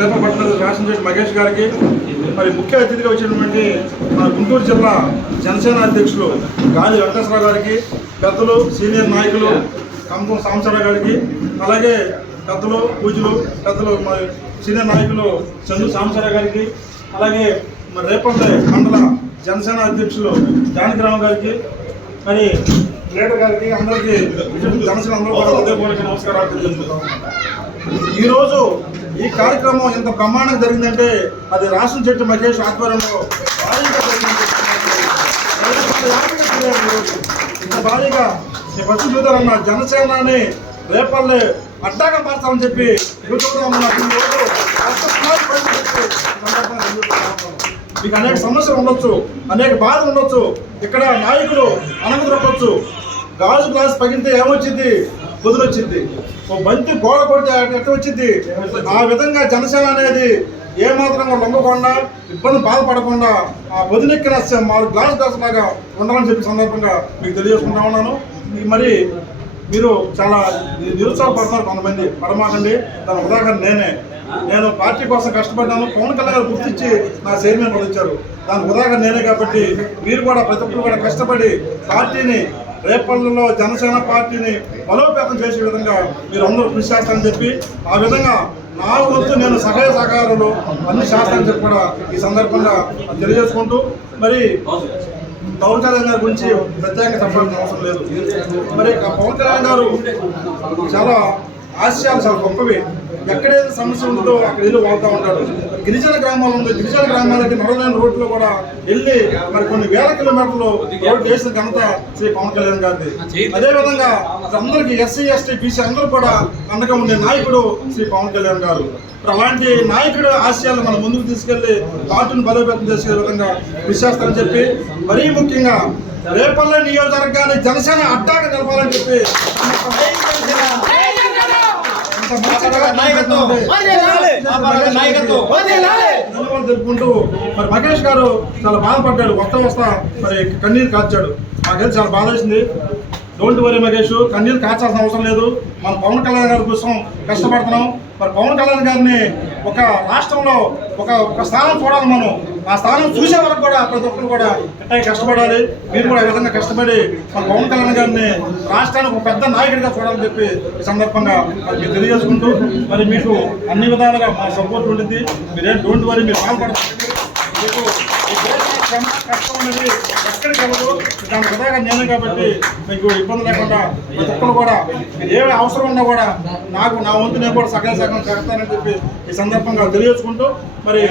శ్రీకాకుళం రాష్ట్ర మహేష్ గారికి మరి ముఖ్య అతిథిగా వచ్చినటువంటి మన గుంటూరు జిల్లా జనసేన అధ్యక్షులు గాలి వెంకటేశ్వరరావు గారికి, పెద్దలు సీనియర్ నాయకులు కంపం సాంబశివరావు గారికి, అలాగే పెద్దలు పూజలు పెద్దలు మరి సీనియర్ నాయకులు చందు సాంబశివరావు గారికి, అలాగే మరి రేపల్లె మండల జనసేన అధ్యక్షులు జానకిరామ్ గారికి, మరి లీడర్ గారికి, అందరికీ జనసేన అందరూ కూడా హృదయపూర్వక నమస్కారాలు తెలియజేస్తున్నాం. ఈరోజు ఈ కార్యక్రమం ఎంత బ్రహ్మాండంగా జరిగిందంటే అది రాష్ట్రం చెట్టు మహేష్ ఆధ్వర్యంలో భారీగా జరిగింది. ఇంత భారీగా ఈ ఫస్ట్ చూద్దామన్న జనసేనని రేపల్లె అడ్డాగా మార్చాలని చెప్పి మీకు అనేక సమస్యలు ఉండొచ్చు, అనేక బాధలు ఉండొచ్చు. ఇక్కడ నాయకులు అనగదొరకొచ్చు. గాజు గ్లాస్ పగిలితే ఏమొచ్చింది? కుదురొచ్చింది. ఓ బంతి గోడ కొడితే ఎట్లా వచ్చింది? ఆ విధంగా జనసేన అనేది ఏమాత్రం లొంగకుండా, ఇబ్బంది బాధపడకుండా ఆ వదినెక్కిన గ్లాస్ లాగా ఉండాలని చెప్పి సందర్భంగా మీకు తెలియజేసుకుంటా ఉన్నాను. మరి మీరు చాలా నిరుత్సాహపడుతున్నారు కొంతమంది, పడమాకండి. దాని ఉదాహరణ నేను పార్టీ కోసం కష్టపడ్డాను. పవన్ కళ్యాణ్ గారు గుర్తించి నా చైర్మన్ పదించారు. దానికి ఉదాహరణ నేనే. కాబట్టి మీరు కూడా ప్రతి ఒక్కరు కూడా కష్టపడి పార్టీని రేపల్లెలో జనసేన పార్టీని బలోపేతం చేసే విధంగా మీరు అందరూ కృషి చేస్తారని చెప్పి, ఆ విధంగా నా వంతు నేను సహాయ సహకారాలు అన్ని చేస్తానని చెప్పి కూడా ఈ సందర్భంగా తెలియజేసుకుంటూ, మరి పవన్ కళ్యాణ్ గారి గురించి ప్రత్యేకంగా చెప్పాల్సిన అవసరం లేదు. మరి పవన్ కళ్యాణ్ గారు చాలా ఆశయాలు చాలా గొప్పవి. ఎక్కడైతే సమస్య ఉంటుందో అక్కడ వెళ్ళి వాళ్తూ ఉంటాడు. గిరిజన గ్రామాలు ఉంది, గిరిజన గ్రామాలకి నడవలేని రోడ్లు కూడా వెళ్ళి మరి కొన్ని వేల కిలోమీటర్లు రోడ్డు వేసిన ఘనత శ్రీ పవన్ కళ్యాణ్ గారిది. అదేవిధంగా అందరికీ ఎస్సీ ఎస్టీ బీసీ అందరూ కూడా అండగా ఉండే నాయకుడు శ్రీ పవన్ కళ్యాణ్ గారు. అలాంటి నాయకుడు ఆశయాలు మనం ముందుకు తీసుకెళ్లి పార్టీని బలోపేతం చేసే విధంగా కృషి చేస్తారని చెప్పి, మరీ ముఖ్యంగా రేపల్లె నియోజకవర్గాన్ని జనసేన అడ్డాగా నిలపాలని చెప్పి తెలుపుకుంటూ, మరి మహేష్ గారు చాలా బాధపడ్డాడు. వస్తా మరి కన్నీరు కార్చాడు. మాకైతే చాలా బాధ వేసింది. డోంట్ వరీ మహేష్, కన్నీరు కార్చాల్సిన అవసరం లేదు. మనం పవన్ కళ్యాణ్ గారి కోసం కష్టపడుతున్నాం. మరి పవన్ కళ్యాణ్ గారిని ఒక రాష్ట్రంలో ఒక స్థానం చూడాలి. మనం ఆ స్థానం చూసే వరకు కూడా ప్రతి ఒక్కరు కూడా కష్టపడాలి. మీరు కూడా ఈ విధంగా కష్టపడి మన పవన్ కళ్యాణ్ గారిని రాష్ట్రానికి ఒక పెద్ద నాయకుడిగా చూడాలని చెప్పి ఈ సందర్భంగా మరి మీరు తెలియజేసుకుంటూ, మరి మీకు అన్ని విధాలుగా మా సపోర్ట్ ఉంటుంది. మీరేం డోంట్ వరీ, మీరు బాధపడతారు. మీకు కష్టం అనేది ఎక్కడికి వెళ్ళదు. దాని విధంగా నేనే కాబట్టి మీకు ఇబ్బంది లేకుండా ప్రతి ఒక్కరు కూడా మీరు ఏ అవసరం ఉన్నా కూడా నా వంతు నేను కూడా సకాల సగం చేస్తానని చెప్పి ఈ సందర్భంగా తెలియజేసుకుంటూ మరి